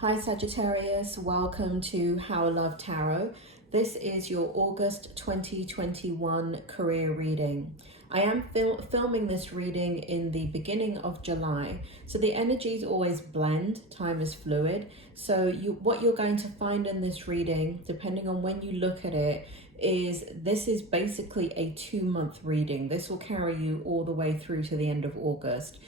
Hi Sagittarius, welcome to How Love Tarot. This is your August 2021 career reading. I am filming this reading in the beginning of July, so the energies always blend, time is fluid. So what you're going to find in this reading, depending on when you look at it, is this is basically a 2-month reading. This will carry you all the way through to the end of August.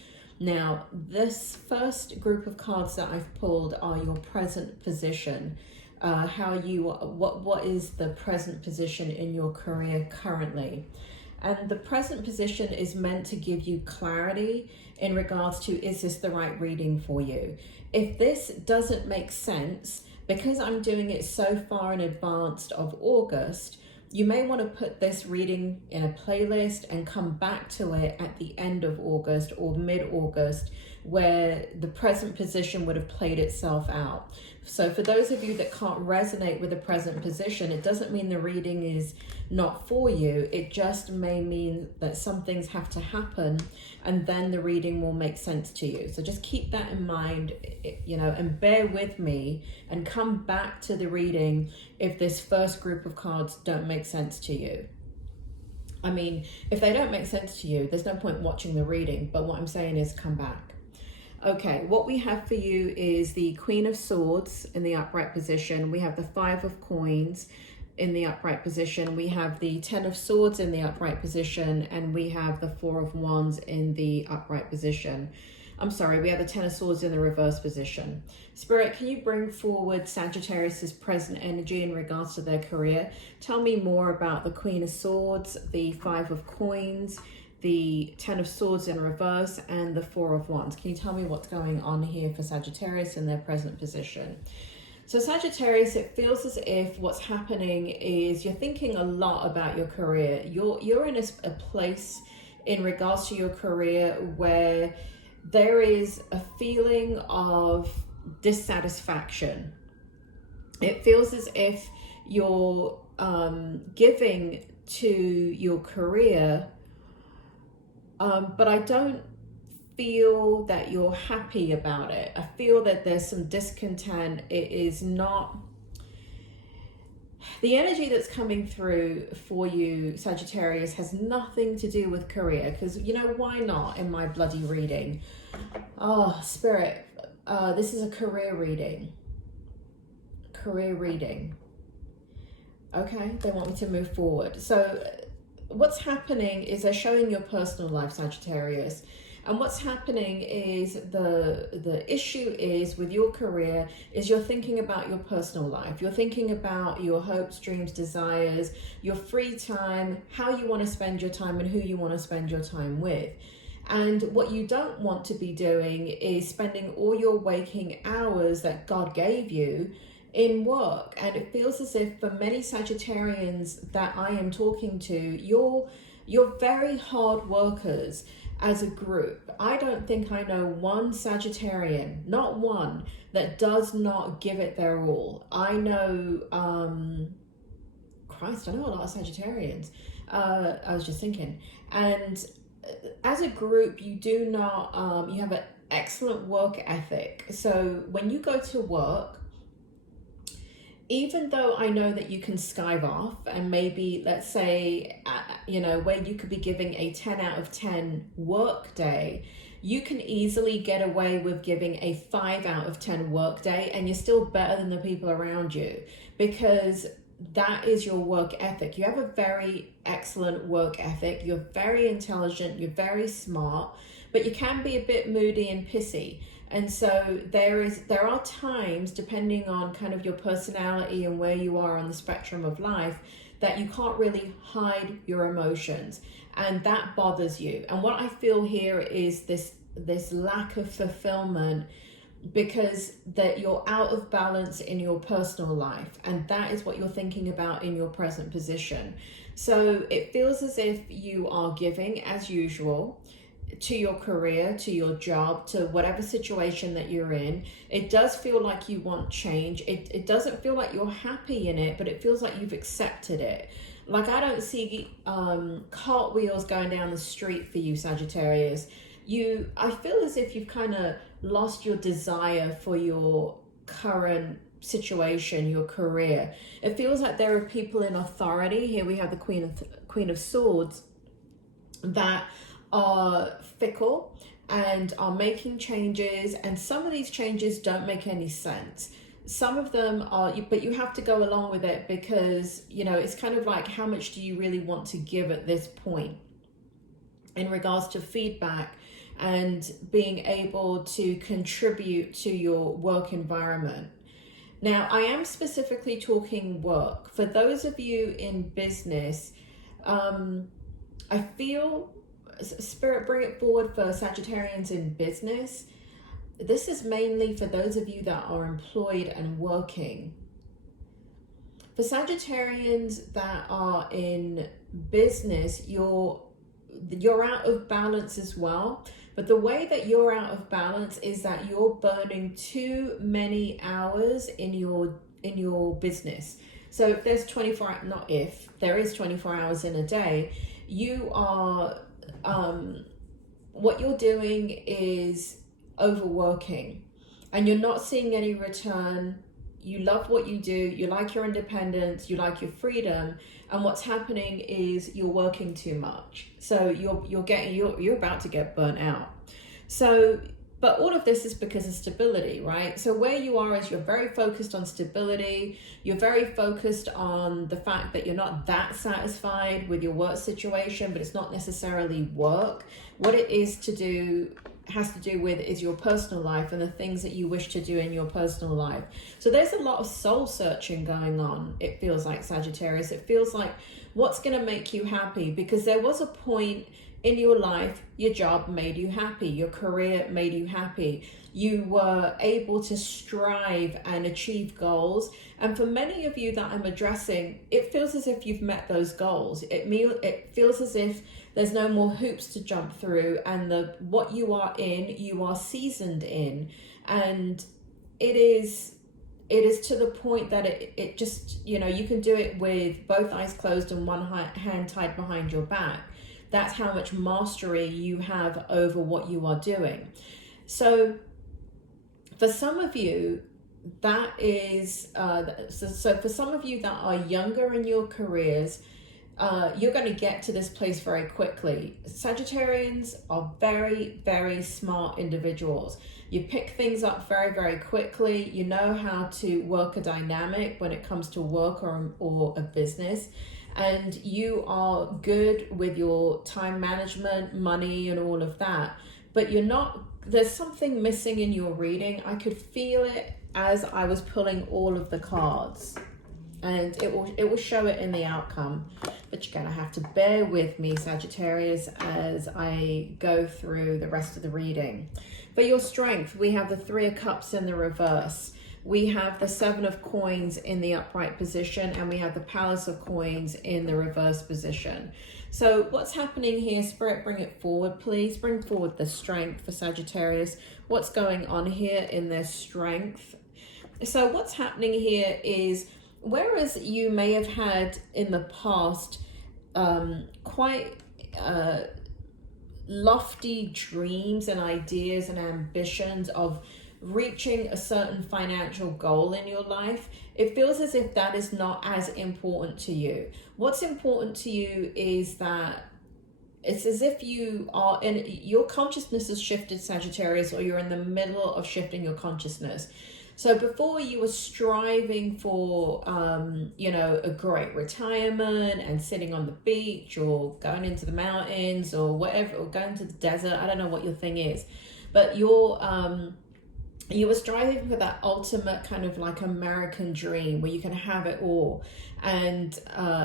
Now, this first group of cards that I've pulled are your present position. What is the present position in your career currently? And the present position is meant to give you clarity in regards to, is this the right reading for you? If this doesn't make sense, because I'm doing it so far in advance of August, you may want to put this reading in a playlist and come back to it at the end of August or mid-August, where the present position would have played itself out. So for those of you that can't resonate with the present position, it doesn't mean the reading is not for you. It just may mean that some things have to happen and then the reading will make sense to you. So just keep that in mind, and bear with me and come back to the reading if this first group of cards don't make sense to you. I mean, if they don't make sense to you, there's no point watching the reading, but what I'm saying is come back. Okay, what we have for you is the Queen of Swords in the upright position. We have the Five of Coins in the upright position. We have the Ten of Swords in the upright position, and we have the Four of Wands in the upright position. I'm sorry, we have the Ten of Swords in the reverse position. Spirit, can you bring forward Sagittarius's present energy in regards to their career? Tell me more about the Queen of Swords, the Five of Coins, the Ten of Swords in reverse, and the Four of Wands. Can you tell me what's going on here for Sagittarius in their present position? So Sagittarius, it feels as if what's happening is you're thinking a lot about your career. You're in a place in regards to your career where there is a feeling of dissatisfaction. It feels as if you're giving to your career, but I don't feel that you're happy about it. I feel that there's some discontent. It is not the energy that's coming through for you, Sagittarius, has nothing to do with career, because why not in my bloody reading? Oh, Spirit, this is a career reading. Okay, they want me to move forward. So what's happening is they're showing your personal life, Sagittarius. And what's happening is the issue is with your career is you're thinking about your personal life. You're thinking about your hopes, dreams, desires, your free time, how you want to spend your time and who you want to spend your time with. And what you don't want to be doing is spending all your waking hours that God gave you in work. And it feels as if for many Sagittarians that I am talking to, you're very hard workers. As a group, I don't think I know one Sagittarian, not one, that does not give it their all. I know, Christ, I know a lot of Sagittarians. I was just thinking. And as a group, you do not, you have an excellent work ethic. So when you go to work, even though I know that you can skive off and maybe, let's say, where you could be giving a 10 out of 10 work day, you can easily get away with giving a 5 out of 10 work day and you're still better than the people around you, because that is your work ethic. You have a very excellent work ethic. You're very intelligent. You're very smart, but you can be a bit moody and pissy. And so there are times, depending on kind of your personality and where you are on the spectrum of life, that you can't really hide your emotions, and that bothers you. And what I feel here is this lack of fulfillment, because that you're out of balance in your personal life, and that is what you're thinking about in your present position. So it feels as if you are giving as usual to your career, to your job, to whatever situation that you're in. It does feel like you want change. It doesn't feel like you're happy in it, but it feels like you've accepted it. Like, I don't see cartwheels going down the street for you, Sagittarius. I feel as if you've kind of lost your desire for your current situation, your career. It feels like there are people in authority. Here we have the Queen of Swords that are fickle and are making changes, and some of these changes don't make any sense. Some of them are, but you have to go along with it because, you know, it's kind of like, how much do you really want to give at this point in regards to feedback and being able to contribute to your work environment. Now, I am specifically talking work. For those of you in business, I feel, Spirit, bring it forward for Sagittarians in business. This is mainly for those of you that are employed and working. For Sagittarians that are in business, you're out of balance as well. But the way that you're out of balance is that you're burning too many hours in your business. So if there's 24, not if, there is 24 hours in a day, you are, what you're doing is overworking and you're not seeing any return. You love what you do, you like your independence, you like your freedom, and what's happening is you're working too much. So you're about to get burnt out. So, but all of this is because of stability, right? So where you are is you're very focused on stability. You're very focused on the fact that you're not that satisfied with your work situation, but it's not necessarily work. What it is to do has to do with is your personal life and the things that you wish to do in your personal life. So there's a lot of soul searching going on. It feels like, Sagittarius. It feels like, what's going to make you happy? Because there was a point in your life, your job made you happy, your career made you happy. You were able to strive and achieve goals. And for many of you that I'm addressing, it feels as if you've met those goals. It feels as if there's no more hoops to jump through, and what you are in, you are seasoned in. And it is to the point that it just, you know, you can do it with both eyes closed and one hand tied behind your back. That's how much mastery you have over what you are doing. So for some of you, that is, so for some of you that are younger in your careers, you're going to get to this place very quickly. Sagittarians are very, very smart individuals. You pick things up very, very quickly. You know how to work a dynamic when it comes to work or a business. And you are good with your time management, money, and all of that. But you're not, there's something missing in your reading. I could feel it as I was pulling all of the cards. And it will show it in the outcome. But you're going to have to bear with me, Sagittarius, as I go through the rest of the reading. For your strength, we have the Three of Cups in the reverse. We have the Seven of Coins in the upright position, and we have the Palace of Coins in the reverse position. So what's happening here? Spirit, bring it forward, please. Bring forward the strength for Sagittarius. What's going on here in their strength? So what's happening here is, whereas you may have had in the past quite lofty dreams and ideas and ambitions of reaching a certain financial goal in your life, it feels as if that is not as important to you. What's important to you is that it's as if you are in, your consciousness has shifted, Sagittarius, or you're in the middle of shifting your consciousness. So before, you were striving for, you know, a great retirement and sitting on the beach or going into the mountains or whatever, or going to the desert. I don't know what your thing is, but you were striving for that ultimate kind of like American dream where you can have it all, and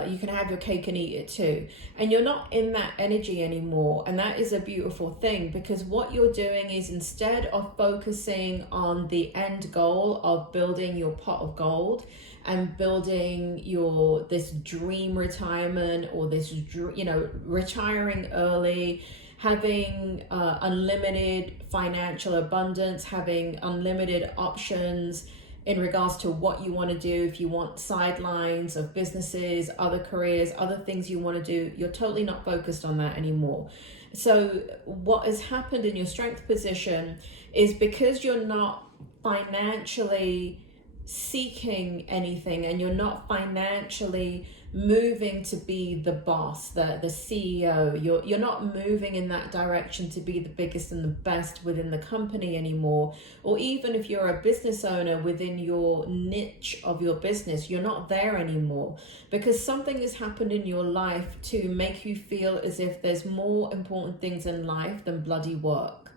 you can have your cake and eat it too. And you're not in that energy anymore. And that is a beautiful thing, because what you're doing is, instead of focusing on the end goal of building your pot of gold and building this dream retirement, or this, you know, retiring early, having unlimited financial abundance, having unlimited options in regards to what you want to do. If you want sidelines of businesses, other careers, other things you want to do, you're totally not focused on that anymore. So what has happened in your strength position is, because you're not financially seeking anything, and you're not financially moving to be the boss, the CEO. You're not moving in that direction to be the biggest and the best within the company anymore. Or even if you're a business owner within your niche of your business, you're not there anymore, because something has happened in your life to make you feel as if there's more important things in life than bloody work.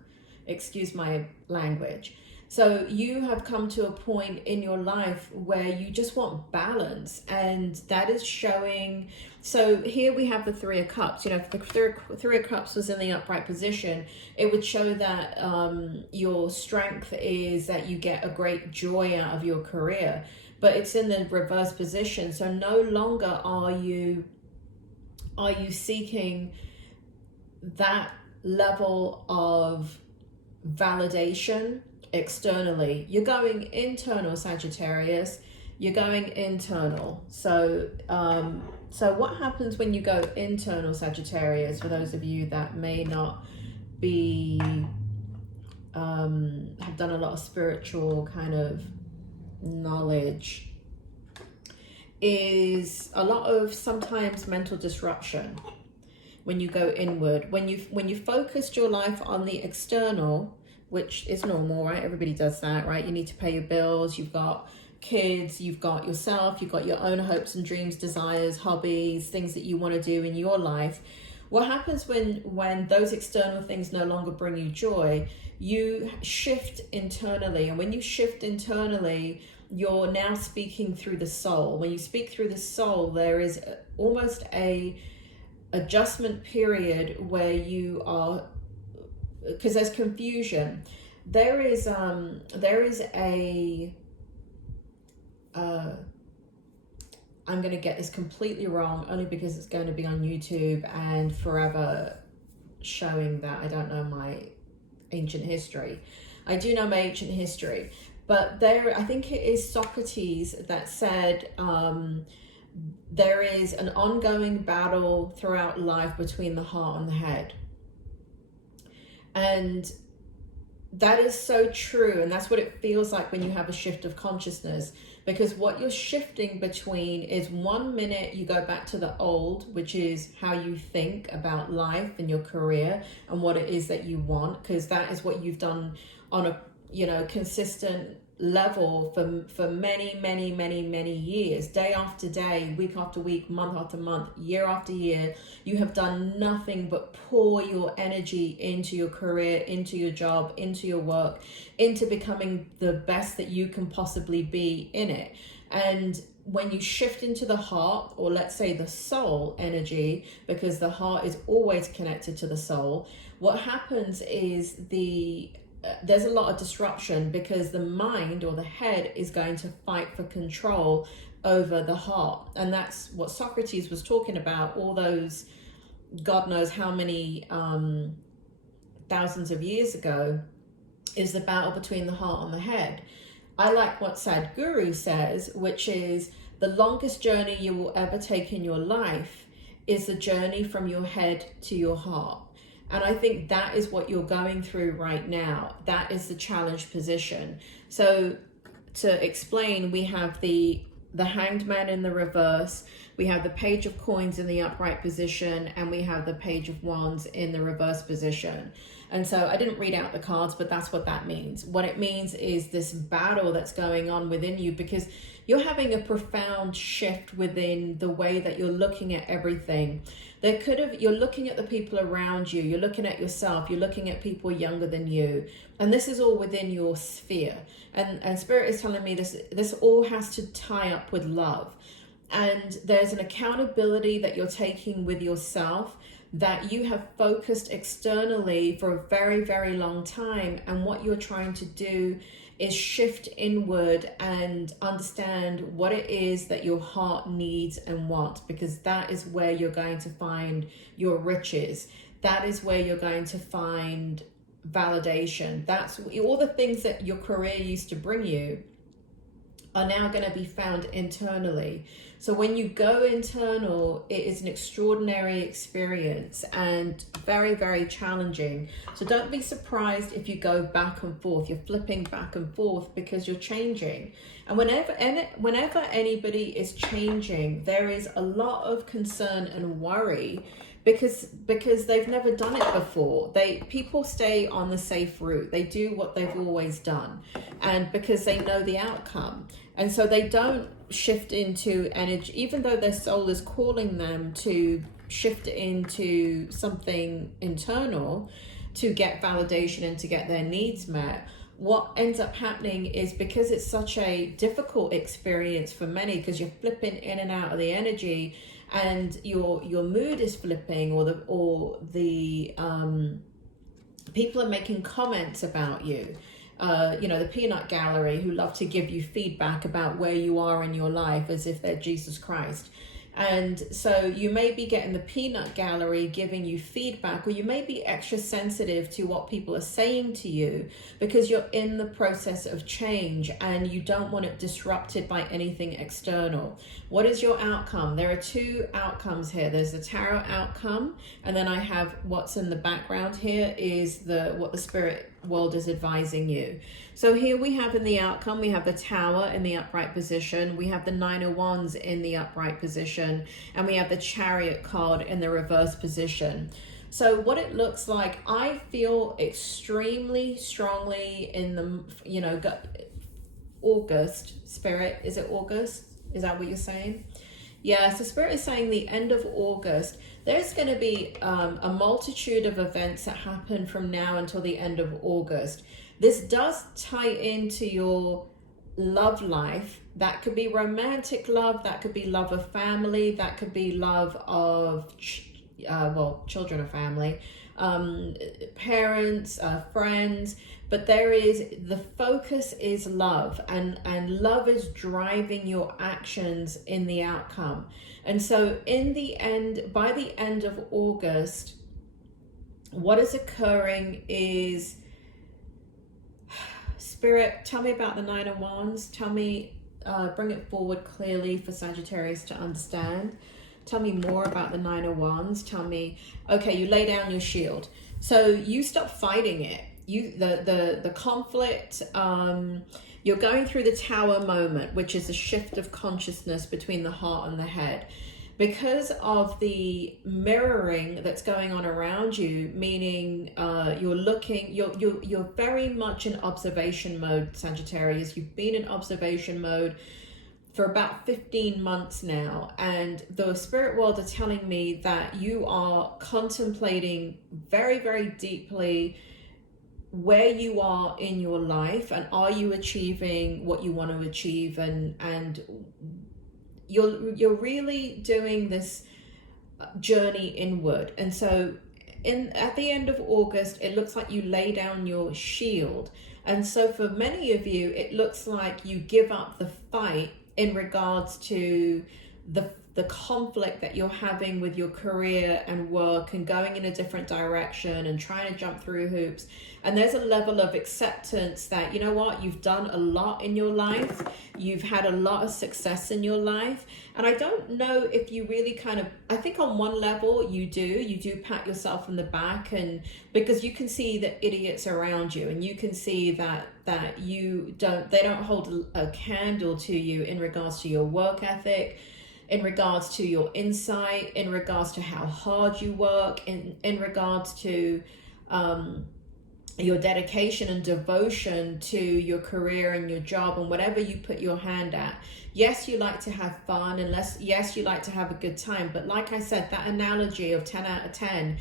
Excuse my language. So you have come to a point in your life where you just want balance, and that is showing. So here we have the Three of Cups. You know, if the Three of Cups was in the upright position, it would show that your strength is that you get a great joy out of your career, but it's in the reverse position. So no longer are you seeking that level of validation externally. You're going internal, Sagittarius. You're going internal. So so what happens when you go internal, Sagittarius, for those of you that may not be have done a lot of spiritual kind of knowledge, is a lot of sometimes mental disruption when you go inward. When you focused your life on the external, which is normal, right? Everybody does that, right? You need to pay your bills, you've got kids, you've got yourself, you've got your own hopes and dreams, desires, hobbies, things that you want to do in your life. What happens when those external things no longer bring you joy? You shift internally, and when you shift internally, you're now speaking through the soul. When you speak through the soul, there is almost a adjustment period where you are, because there's confusion. There is a I'm going to get this completely wrong, only because it's going to be on YouTube and forever showing that I don't know my ancient history. I do know my ancient history, but there, I think it is Socrates that said there is an ongoing battle throughout life between the heart and the head. And that is so true, and that's what it feels like when you have a shift of consciousness, because what you're shifting between is 1 minute you go back to the old, which is how you think about life and your career and what it is that you want, because that is what you've done on a consistent level for many years, day after day, week after week, month after month, year after year. You have done nothing but pour your energy into your career, into your job, into your work, into becoming the best that you can possibly be in it. And when you shift into the heart, or let's say the soul energy, because the heart is always connected to the soul, what happens is there's a lot of disruption, because the mind or the head is going to fight for control over the heart. And that's what Socrates was talking about all those, God knows how many thousands of years ago, is the battle between the heart and the head. I like what Sadhguru says, which is the longest journey you will ever take in your life is the journey from your head to your heart. And I think that is what you're going through right now. That is the challenge position. So to explain, we have the Hanged Man in the reverse, we have the Page of Coins in the upright position, and we have the Page of Wands in the reverse position. And so I didn't read out the cards, but that's what that means. What it means is this battle that's going on within you, because you're having a profound shift within the way that you're looking at everything. You're looking at the people around you, you're looking at yourself, you're looking at people younger than you, and this is all within your sphere. And Spirit is telling me this all has to tie up with love. And there's an accountability that you're taking with yourself, that you have focused externally for a very long time, and what you're trying to do is shift inward and understand what it is that your heart needs and wants, because that is where you're going to find your riches. That is where you're going to find validation. That's all the things that your career used to bring you are now going to be found internally. So when you go internal, it is an extraordinary experience and very, very challenging. So don't be surprised if you go back and forth. You're flipping back and forth because you're changing. And whenever anybody is changing, there is a lot of concern and worry because they've never done it before. People stay on the safe route. They do what they've always done, and because they know the outcome. And so they don't shift into energy, even though their soul is calling them to shift into something internal to get validation and to get their needs met. What ends up happening is, because it's such a difficult experience for many, because you're flipping in and out of the energy, and your mood is flipping, or the people are making comments about you. The peanut gallery, who love to give you feedback about where you are in your life as if they're Jesus Christ. And so you may be getting the peanut gallery giving you feedback, or you may be extra sensitive to what people are saying to you because you're in the process of change and you don't want it disrupted by anything external. What is your outcome? There are two outcomes here. There's the tarot outcome, and then I have what's in the background here is what the spirit world is advising you. So here we have in the outcome, we have the Tower in the upright position, we have the Nine of Wands in the upright position, and we have the Chariot card in the reverse position. So what it looks like, I feel extremely strongly in the, August, Spirit, is it August? Is that what you're saying? Yeah, so Spirit is saying the end of August. There's going to be a multitude of events that happen from now until the end of August. This does tie into your love life. That could be romantic love, that could be love of family, that could be love of, children of family, parents, friends. But the focus is love, and love is driving your actions in the outcome. And so in the end, by the end of August, what is occurring is, Spirit, tell me about the Nine of Wands. Tell me, bring it forward clearly for Sagittarius to understand. Tell me more about the Nine of Wands. Tell me, okay, you lay down your shield. So you stop fighting it. The conflict, you're going through the Tower moment, which is a shift of consciousness between the heart and the head. Because of the mirroring that's going on around you, meaning you're very much in observation mode, Sagittarius. You've been in observation mode for about 15 months now, and the spirit world are telling me that you are contemplating very, very deeply where you are in your life, and are you achieving what you want to achieve, and you're really doing this journey inward. And so at the end of August, it looks like you lay down your shield. And so for many of you, it looks like you give up the fight in regards to the conflict that you're having with your career and work, and going in a different direction and trying to jump through hoops. And there's a level of acceptance that, you know what, you've done a lot in your life. You've had a lot of success in your life. And I don't know if you really I think on one level you do pat yourself on the back, and because you can see the idiots around you, and you can see that they don't hold a candle to you in regards to your work ethic, in regards to your insight, in regards to how hard you work, in regards to your dedication and devotion to your career and your job and whatever you put your hand at. Yes, you like to have fun, yes, you like to have a good time. But like I said, that analogy of 10 out of 10,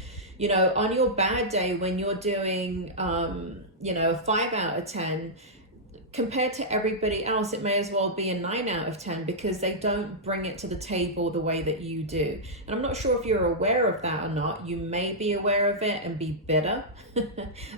on your bad day when you're doing, a 5 out of 10, compared to everybody else, it may as well be a 9 out of 10, because they don't bring it to the table the way that you do. And I'm not sure if you're aware of that or not. You may be aware of it and be bitter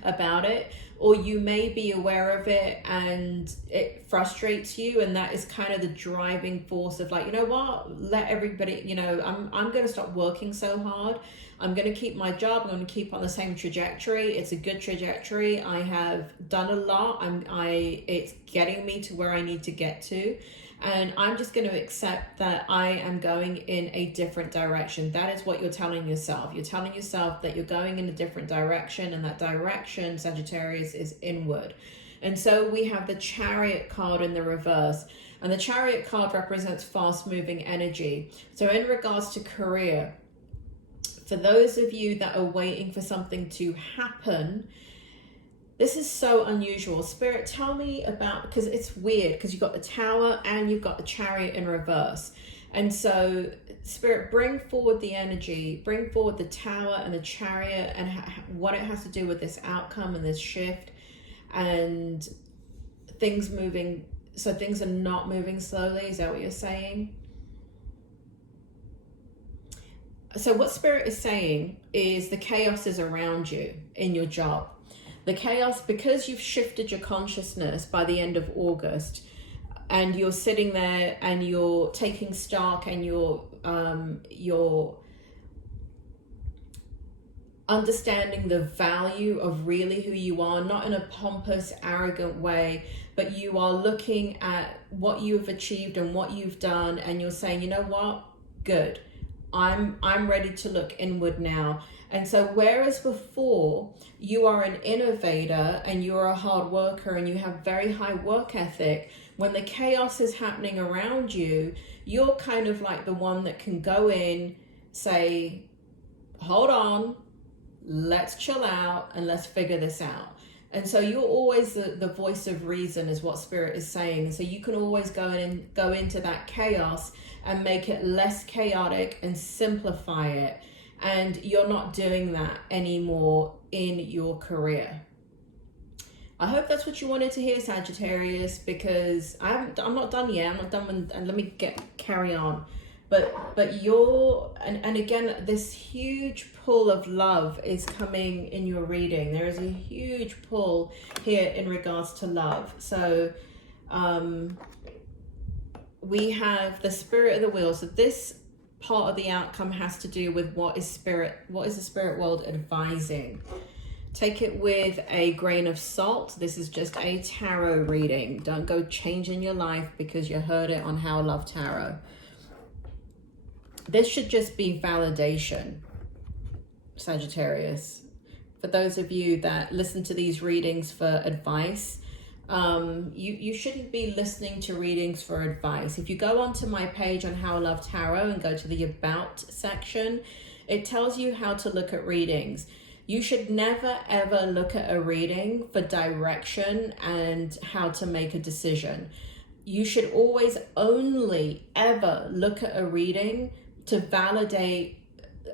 about it, or you may be aware of it and it frustrates you, and that is kind of the driving force of like, you know what, let everybody, you know, I'm going to stop working so hard. I'm going to keep my job. I'm going to keep on the same trajectory. It's a good trajectory. I have done a lot. It's getting me to where I need to get to. And I'm just going to accept that I am going in a different direction. That is what you're telling yourself. You're telling yourself that you're going in a different direction, and that direction, Sagittarius, is inward. And so we have the Chariot card in the reverse. And the Chariot card represents fast-moving energy. So in regards to career, for those of you that are waiting for something to happen, this is so unusual. Spirit, tell me about, because it's weird, because you've got the Tower and you've got the Chariot in reverse. And so, Spirit, bring forward the energy, bring forward the Tower and the Chariot, and what it has to do with this outcome and this shift and things moving. So things are not moving slowly. Is that what you're saying? So what Spirit is saying is the chaos is around you in your job. The chaos, because you've shifted your consciousness by the end of August, and you're sitting there and you're taking stock, and you're understanding the value of really who you are, not in a pompous, arrogant way, but you are looking at what you've achieved and what you've done, and you're saying, you know what, good. I'm ready to look inward now. And so whereas before you are an innovator and you're a hard worker and you have very high work ethic, when the chaos is happening around you, you're kind of like the one that can go in, say, hold on, let's chill out and let's figure this out. And so you're always the voice of reason, is what Spirit is saying. And so you can always go into that chaos and make it less chaotic and simplify it. And you're not doing that anymore in your career. I hope that's what you wanted to hear, Sagittarius, because I'm not done yet. I'm not done, and let me carry on. But you're, and again, this huge pull of love is coming in your reading. There is a huge pull here in regards to love. So we have the Spirit of the Wheel. So this part of the outcome has to do with what is the spirit world advising. Take it with a grain of salt. This is just a tarot reading. Don't go changing your life because you heard it on How I Love Tarot. This should just be validation, Sagittarius. For those of you that listen to these readings for advice, you shouldn't be listening to readings for advice. If you go onto my page on How I Love Tarot and go to the About section, it tells you how to look at readings. You should never ever look at a reading for direction and how to make a decision. You should always only ever look at a reading to validate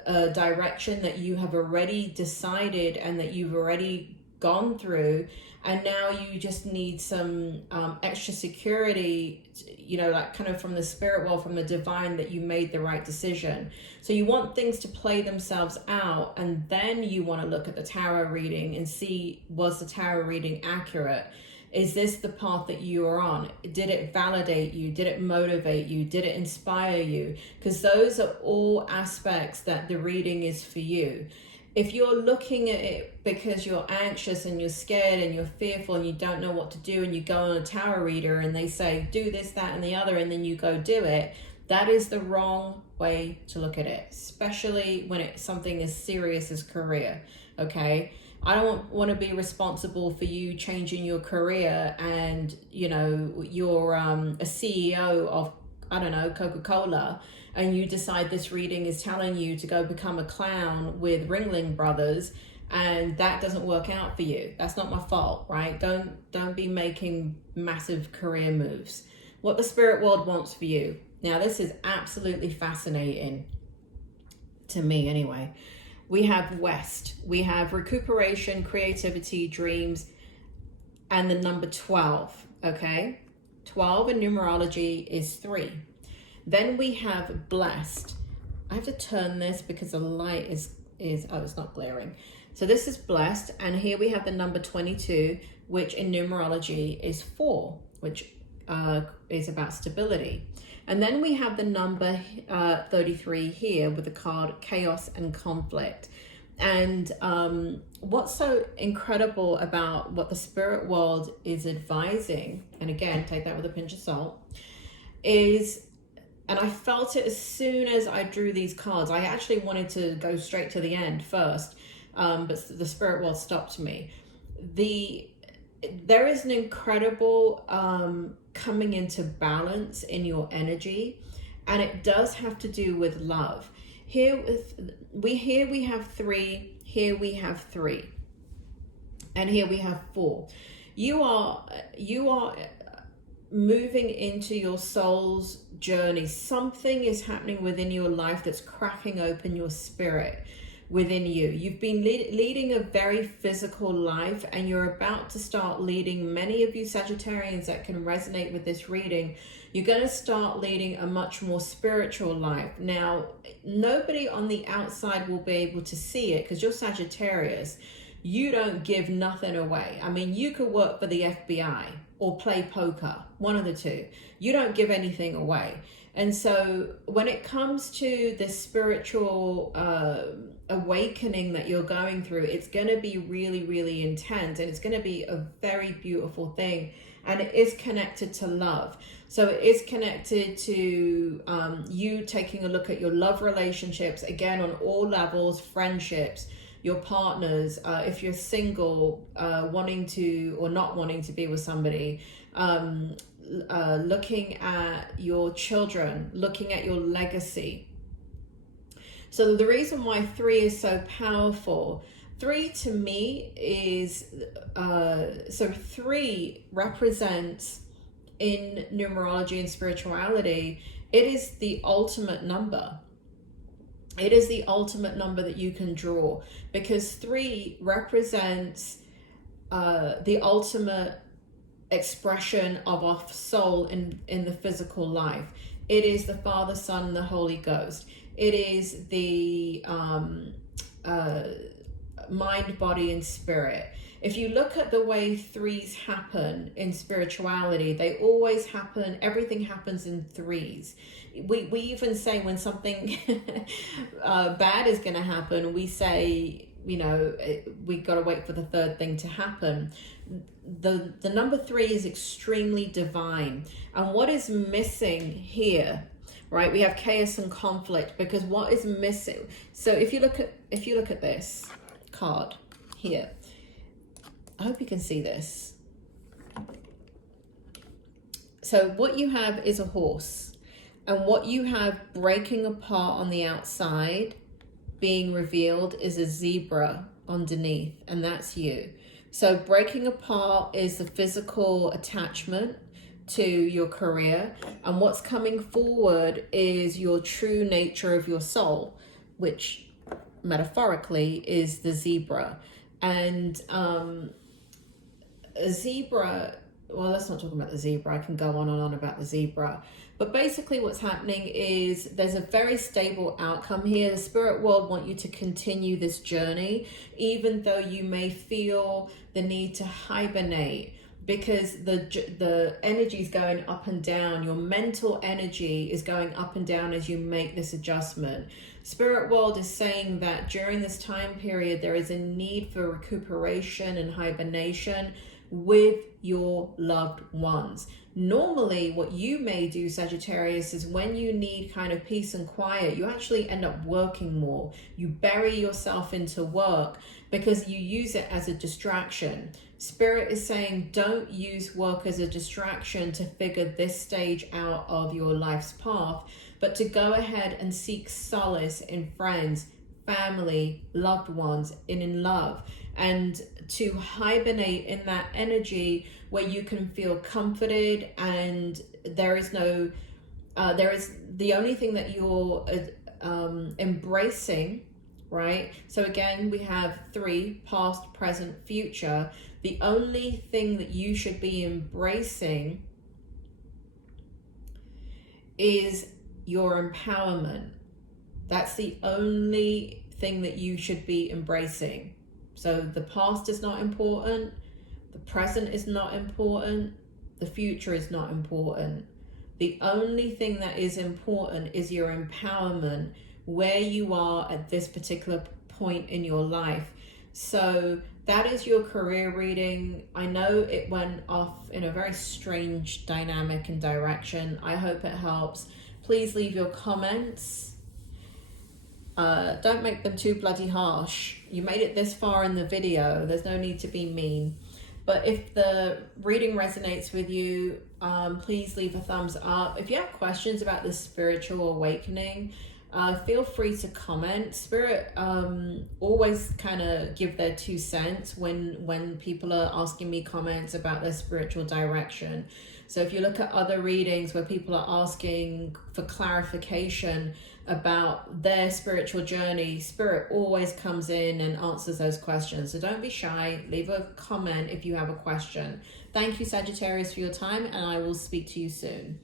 a direction that you have already decided and that you've already gone through, and now you just need some extra security, you know, like kind of from the spirit world, from the divine, that you made the right decision. So you want things to play themselves out, and then you want to look at the tarot reading and see, was the tarot reading accurate? Is this the path that you are on? Did it validate you? Did it motivate you? Did it inspire you? Because those are all aspects that the reading is for you. If you're looking at it because you're anxious and you're scared and you're fearful and you don't know what to do, and you go on a tarot reader and they say, do this, that, and the other, and then you go do it, that is the wrong way to look at it, especially when it's something as serious as career, okay? I don't want to be responsible for you changing your career and, you know, you're a CEO of, I don't know, Coca-Cola, and you decide this reading is telling you to go become a clown with Ringling Brothers, and that doesn't work out for you. That's not my fault, right? Don't be making massive career moves. What the spirit world wants for you. Now, this is absolutely fascinating to me anyway. We have West, we have recuperation, creativity, dreams, and the number 12, okay? 12 in numerology is 3. Then we have blessed. I have to turn this because the light is oh, it's not glaring. So this is blessed. And here we have the number 22, which in numerology is 4, which is about stability. And then we have the number 33 here with the card chaos and conflict. And what's so incredible about what the spirit world is advising, and again, take that with a pinch of salt, is, and I felt it as soon as I drew these cards. I actually wanted to go straight to the end first, but the spirit world stopped me. There is an incredible coming into balance in your energy, and it does have to do with love. Here we have 3, here we have 3, and here we have 4. You are moving into your soul's journey. Something is happening within your life that's cracking open your spirit within you. You've been leading a very physical life, and you're about to start leading, many of you Sagittarians that can resonate with this reading, you're going to start leading a much more spiritual life. Now, nobody on the outside will be able to see it because you're Sagittarius. You don't give nothing away. I mean, you could work for the FBI or play poker, one of the two. You don't give anything away. And so when it comes to this spiritual awakening that you're going through, it's going to be really, really intense, and it's going to be a very beautiful thing. And it is connected to love. So it is connected to you taking a look at your love relationships, again, on all levels, friendships, your partners, if you're single, wanting to or not wanting to be with somebody, looking at your children, looking at your legacy. So the reason why 3 is so powerful, 3 to me is, so 3 represents, in numerology and spirituality, it is the ultimate number. It is the ultimate number that you can draw, because 3 represents the ultimate expression of our soul in the physical life. It is the Father, Son, and the Holy Ghost. It is the mind, body, and spirit. If you look at the way 3s happen in spirituality, they always happen, everything happens in 3s. We even say when something bad is going to happen, we say, you know, we got to wait for the 3rd thing to happen. The number 3 is extremely divine. And what is missing here, right? We have chaos and conflict, because what is missing? So if you look at this card here, I hope you can see this. So what you have is a horse, and what you have breaking apart on the outside, being revealed, is a zebra underneath, and that's you. So breaking apart is the physical attachment to your career, and what's coming forward is your true nature of your soul, which metaphorically is the zebra. And a zebra, well, let's not talk about the zebra. I can go on and on about the zebra. But basically what's happening is there's a very stable outcome here. The spirit world want you to continue this journey, even though you may feel the need to hibernate, because the energy is going up and down. Your mental energy is going up and down as you make this adjustment. Spirit world is saying that during this time period, there is a need for recuperation and hibernation with your loved ones. Normally, what you may do, Sagittarius, is when you need kind of peace and quiet, you actually end up working more. You bury yourself into work because you use it as a distraction. Spirit is saying, don't use work as a distraction to figure this stage out of your life's path, but to go ahead and seek solace in friends, family, loved ones, and in love, and to hibernate in that energy where you can feel comforted, and there is the only thing that you're embracing, right? So again, we have 3, past, present, future. The only thing that you should be embracing is your empowerment. That's the only thing that you should be embracing. So the past is not important, the present is not important, the future is not important. The only thing that is important is your empowerment, where you are at this particular point in your life. So that is your career reading. I know it went off in a very strange dynamic and direction. I hope it helps. Please leave your comments. Don't make them too bloody harsh. You made it this far in the video. There's no need to be mean. But if the reading resonates with you, please leave a thumbs up. If you have questions about the spiritual awakening, feel free to comment. Spirit always kind of give their 2 cents when people are asking me comments about their spiritual direction. So if you look at other readings where people are asking for clarification about their spiritual journey, Spirit always comes in and answers those questions. So don't be shy. Leave a comment if you have a question. Thank you, Sagittarius, for your time, and I will speak to you soon.